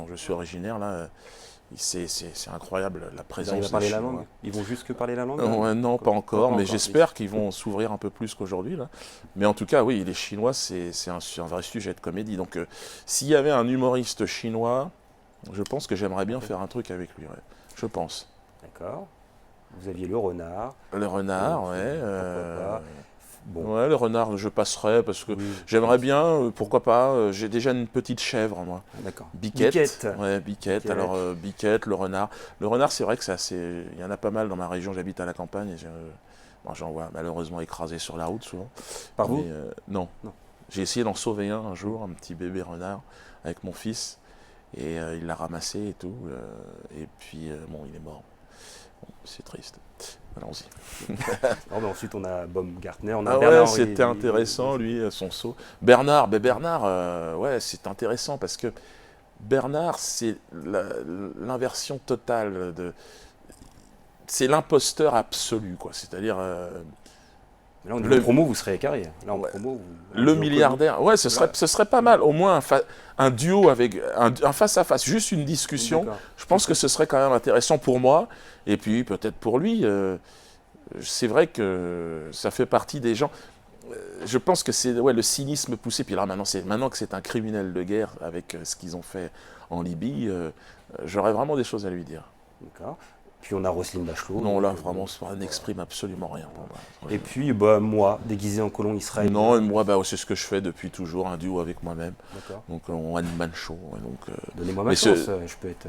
dont je suis originaire, là, c'est incroyable la Ils présence arrivent à des parler la Chinois. langue? Ils vont juste que parler la langue? Ouais, non, pas encore, mais encore, j'espère qu'ils vont s'ouvrir un peu plus qu'aujourd'hui, là. Mais en tout cas, oui, les Chinois, c'est un vrai sujet de comédie. Donc, s'il y avait un humoriste chinois, je pense que j'aimerais bien faire un truc avec lui, ouais. Je pense. D'accord. Vous aviez le renard. Le renard, Donc, ouais. pourquoi pas. Bon, Ouais, le renard, je passerai parce que oui. j'aimerais bien, pourquoi pas, j'ai déjà une petite chèvre, moi. Ah, d'accord. Biquette. Biquette. Ouais, Biquette. Biquette. Alors, Biquette, le renard. Le renard, c'est vrai que c'est assez. Il y en a pas mal dans ma région, j'habite à la campagne. Et bon, j'en vois malheureusement écrasés sur la route souvent. Par Mais, vous? non. Non. J'ai essayé d'en sauver un jour, un petit bébé renard, avec mon fils. Et il l'a ramassé et tout. Et puis, bon, il est mort. Bon, c'est triste. Allons-y. Non, mais ensuite, on a Baumgartner, on a Ah ouais, Bernard. c'était intéressant, lui, son saut. Bernard, ouais, c'est intéressant parce que Bernard, c'est l'inversion totale de. C'est l'imposteur absolu, quoi. C'est-à-dire Là, en promo, vous serez carré. Là, en ouais, promo, le milliardaire. Ouais, ce serait pas mal. Au moins un duo avec un face-à-face, juste une discussion. Je pense que ce serait quand même intéressant pour moi et puis peut-être pour lui. C'est vrai que ça fait partie des gens. Je pense que c'est le cynisme poussé. Puis là, maintenant que c'est un criminel de guerre avec ce qu'ils ont fait en Libye, j'aurais vraiment des choses à lui dire. D'accord. Puis on a Roselyne Bachelot. Non, là, vraiment, ça n'exprime absolument rien pour moi. Et puis, bah, moi, déguisé en colon Israël. Non, et moi, c'est ce que je fais depuis toujours, un duo avec moi-même. D'accord. Donc, on one-man show. Donc, Donnez-moi ma chance, je peux être.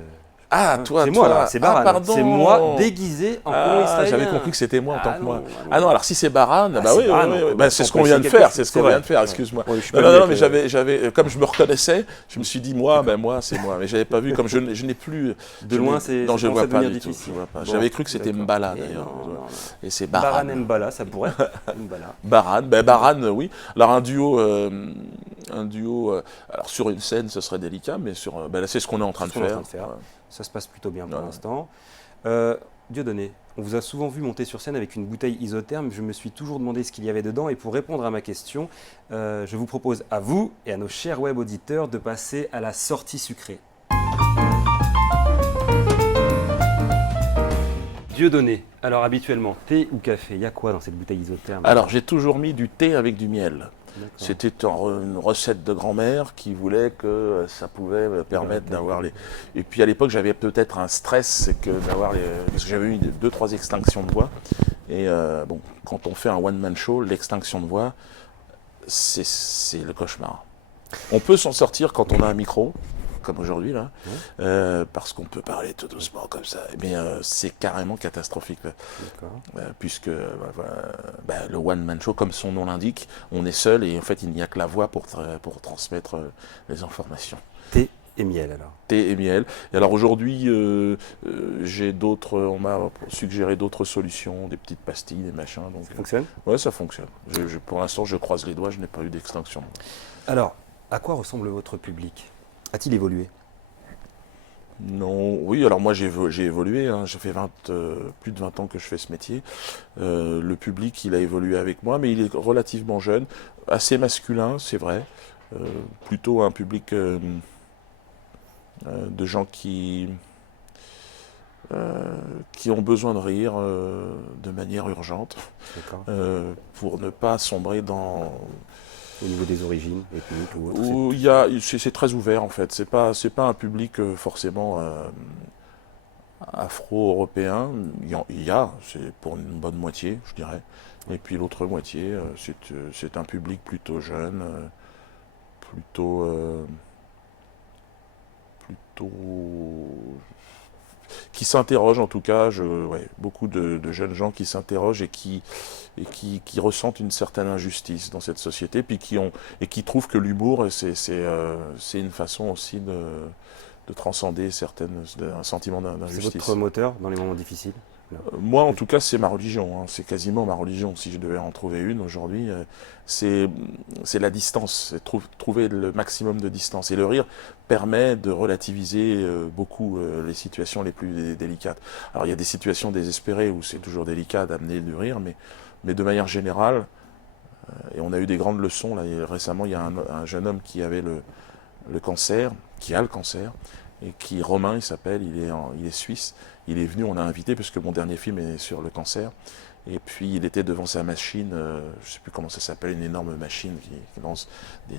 Ah, toi, c'est moi là, c'est Baran. pardon. C'est moi déguisé en colon israélien. J'avais compris que c'était moi en tant que moi. Non. Ah non, alors si c'est Baran, bah c'est oui, Baran, oui, oui. on Bah, peut c'est ce qu'on vient de faire, c'est ce qu'on vient de faire, excuse-moi. Ouais, je suis pas Non, le non, mec, mais j'avais, comme je me reconnaissais, je me suis dit, moi, c'est moi. Mais j'avais pas vu, comme je n'ai plus. De loin, c'est. Non, je commence vois à pas devenir du tout. difficile. Je vois pas. Bon, J'avais cru que c'était d'accord. Mbala Et d'ailleurs. non. Et c'est Baran. Baran Mbala, ça pourrait. Mbala. Baran, oui. Alors un duo, alors sur une scène, ce serait délicat, mais là, c'est ce qu'on est en train de faire. Ouais. Ça se passe plutôt bien pour l'instant. Dieudonné, on vous a souvent vu monter sur scène avec une bouteille isotherme. Je me suis toujours demandé ce qu'il y avait dedans. Et pour répondre à ma question, je vous propose à vous et à nos chers web auditeurs de passer à la sortie sucrée. Dieudonné, alors habituellement, thé ou café, il y a quoi dans cette bouteille isotherme? Alors j'ai toujours mis du thé avec du miel. C'était une recette de grand-mère qui voulait que ça pouvait me permettre d'avoir les... Et puis à l'époque, j'avais peut-être un stress, c'est que d'avoir les... Parce que j'avais eu 2-3 extinctions de voix. Et bon, quand on fait un one-man show, l'extinction de voix, c'est le cauchemar. On peut s'en sortir quand on a un micro, comme aujourd'hui, là, parce qu'on peut parler tout doucement comme ça. Mais c'est carrément catastrophique. Puisque le one-man show, comme son nom l'indique, on est seul et en fait, il n'y a que la voix pour transmettre les informations. Thé et miel, alors. Thé et miel. Et alors aujourd'hui, on m'a suggéré d'autres solutions, des petites pastilles, des machins. Donc, ça fonctionne? Ouais, ça fonctionne. Pour l'instant, je croise les doigts, je n'ai pas eu d'extinction. Alors, à quoi ressemble votre public? A-t-il évolué? Non, oui, alors moi j'ai évolué, hein, ça fait plus de 20 ans que je fais ce métier. Le public, il a évolué avec moi, mais il est relativement jeune, assez masculin, c'est vrai. Plutôt un public de gens qui ont besoin de rire de manière urgente, pour ne pas sombrer dans... Au niveau des origines ethniques ou autres? C'est très ouvert en fait, c'est pas un public forcément afro-européen, c'est pour une bonne moitié, je dirais. Et puis l'autre moitié, c'est un public plutôt jeune, plutôt qui s'interrogent en tout cas, beaucoup de jeunes gens qui s'interrogent et qui ressentent une certaine injustice dans cette société, puis qui trouvent que l'humour, c'est une façon aussi de transcender un sentiment d'injustice. C'est votre moteur dans les moments difficiles? Moi, en tout cas, c'est ma religion. Hein. C'est quasiment ma religion. Si je devais en trouver une aujourd'hui, c'est la distance. C'est trouver le maximum de distance. Et le rire permet de relativiser beaucoup les situations les plus délicates. Alors, il y a des situations désespérées où c'est toujours délicat d'amener du rire, mais de manière générale, et on a eu des grandes leçons. Là, récemment, il y a un jeune homme qui avait le cancer, qui a le cancer, et qui, Romain il s'appelle, il est suisse. Il est venu, on l'a invité parce que mon dernier film est sur le cancer. Et puis il était devant sa machine, je ne sais plus comment ça s'appelle, une énorme machine qui lance des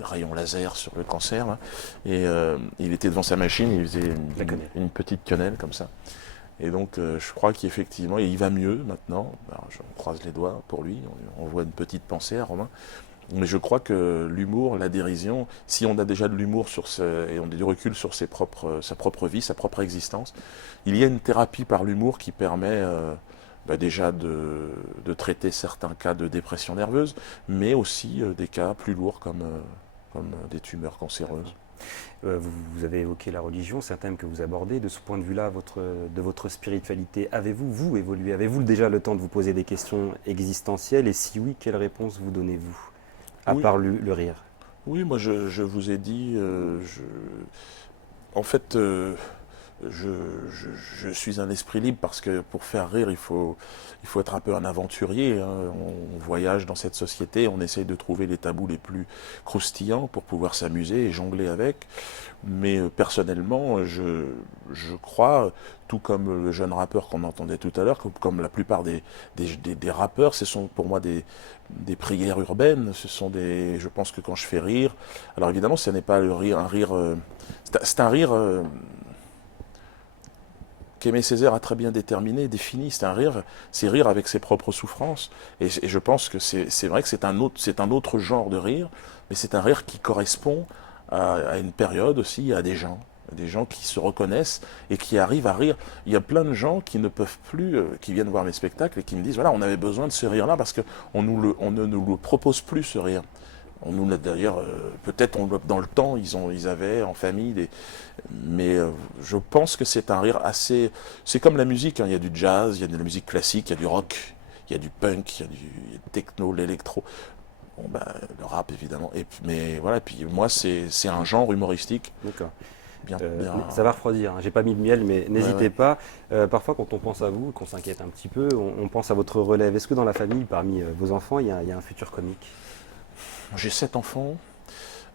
rayons laser sur le cancer. Là. Et il était devant sa machine, il faisait une petite quenelle comme ça. Et donc je crois qu'effectivement, il va mieux maintenant. Alors, on croise les doigts pour lui, on voit une petite pensée à Romain. Mais je crois que l'humour, la dérision, si on a déjà de l'humour et on a du recul sur sa propre vie, sa propre existence, il y a une thérapie par l'humour qui permet déjà de traiter certains cas de dépression nerveuse, mais aussi des cas plus lourds comme des tumeurs cancéreuses. Vous avez évoqué la religion, c'est un thème que vous abordez. De ce point de vue-là, de votre spiritualité, avez-vous évolué? Avez-vous déjà le temps de vous poser des questions existentielles? Et si oui, quelle réponse vous donnez-vous? À part le rire. Oui, moi je vous ai dit, en fait, je suis un esprit libre parce que pour faire rire, il faut être un peu un aventurier. Hein. On voyage dans cette société, on essaye de trouver les tabous les plus croustillants pour pouvoir s'amuser et jongler avec. Mais personnellement, je crois, tout comme le jeune rappeur qu'on entendait tout à l'heure, comme la plupart des rappeurs, ce sont pour moi des prières urbaines. Je pense que quand je fais rire, alors évidemment, ce n'est pas un rire, c'est un rire qu'Aimé Césaire a très bien défini, c'est rire avec ses propres souffrances. Et je pense que c'est vrai que c'est un autre genre de rire, mais c'est un rire qui correspond à une période aussi, à des gens qui se reconnaissent et qui arrivent à rire. Il y a plein de gens qui ne peuvent plus, qui viennent voir mes spectacles et qui me disent, voilà, on avait besoin de ce rire-là parce qu'on ne nous le propose plus, ce rire. On nous l'a d'ailleurs, peut-être dans le temps, ils avaient en famille mais je pense que c'est un rire assez. C'est comme la musique, hein. Il y a du jazz, il y a de la musique classique, il y a du rock, il y a du punk, il y a du techno, l'électro. Bon, ben, le rap évidemment. Mais voilà, puis moi c'est un genre humoristique. D'accord. Bien. Ça va refroidir, hein. J'ai pas mis de miel, mais n'hésitez pas. Parfois, quand on pense à vous, qu'on s'inquiète un petit peu, on pense à votre relève. Est-ce que dans la famille, parmi vos enfants, il y a un futur comique? J'ai 7 enfants.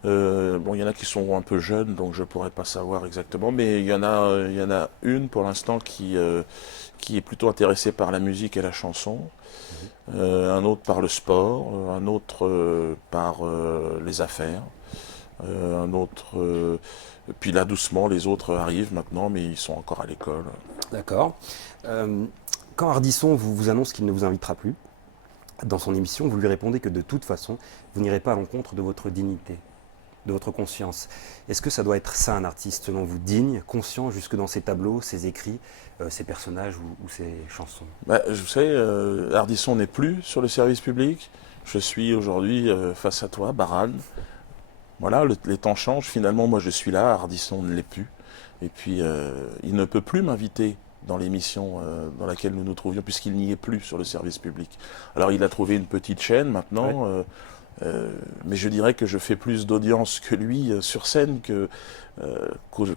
Bon, il y en a qui sont un peu jeunes, donc je ne pourrais pas savoir exactement, mais il y en a une pour l'instant qui est plutôt intéressée par la musique et la chanson, un autre par le sport, un autre par les affaires, un autre. Puis là, doucement, les autres arrivent maintenant, mais ils sont encore à l'école. D'accord. Quand Ardisson vous annonce qu'il ne vous invitera plus dans son émission, vous lui répondez que de toute façon, vous n'irez pas à l'encontre de votre dignité, de votre conscience. Est-ce que ça doit être ça un artiste, selon vous, digne, conscient, jusque dans ses tableaux, ses écrits, ses personnages ou ses chansons? Vous savez, Ardisson n'est plus sur le service public. Je suis aujourd'hui face à toi, Barane. Voilà, les temps changent. Finalement, moi, je suis là, Ardisson ne l'est plus. Et puis, il ne peut plus m'inviter dans l'émission dans laquelle nous nous trouvions, puisqu'il n'y est plus sur le service public. Alors, il a trouvé une petite chaîne maintenant. Ouais. Mais je dirais que je fais plus d'audience que lui sur scène que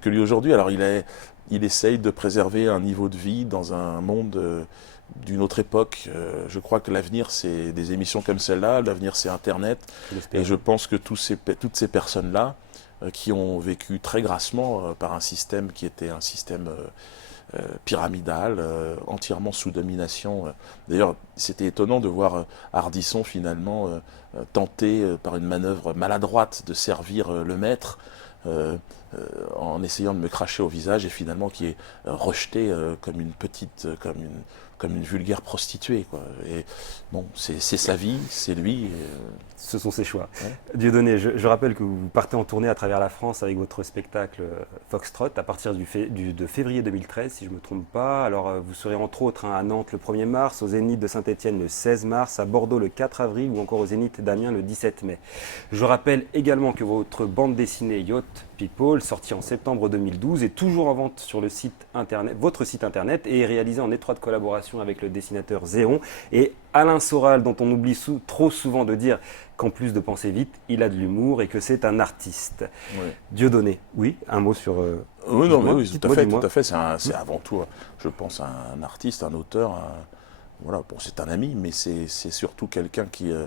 lui aujourd'hui. Alors il essaye de préserver un niveau de vie dans un monde d'une autre époque. Je crois que l'avenir, c'est des émissions comme celle-là, l'avenir, c'est Internet. Et je pense que toutes ces personnes-là, qui ont vécu très grassement par un système qui était un système pyramidal, entièrement sous domination. D'ailleurs, c'était étonnant de voir Ardisson finalement tenter par une manœuvre maladroite de servir le maître en essayant de me cracher au visage et finalement qui est rejeté comme une vulgaire prostituée, quoi. Et bon, c'est sa vie, c'est lui. Ce sont ses choix. Ouais. Dieudonné, je rappelle que vous partez en tournée à travers la France avec votre spectacle Foxtrot à partir de février 2013, si je ne me trompe pas. Alors, vous serez entre autres à Nantes le 1er mars, au Zénith de Saint-Étienne le 16 mars, à Bordeaux le 4 avril ou encore au Zénith d'Amiens le 17 mai. Je rappelle également que votre bande dessinée Yacht People, sortie en septembre 2012, est toujours en vente sur le site internet, votre site internet, et est réalisée en étroite collaboration avec le dessinateur Zéron et Alain Soral, dont on oublie trop souvent de dire qu'en plus de penser vite, il a de l'humour et que c'est un artiste. Ouais. Dieudonné, oui, un mot sur... oui, non, mais oui, tout à fait. C'est avant tout, je pense, un artiste, un auteur. Voilà, bon, c'est un ami, mais c'est surtout quelqu'un qui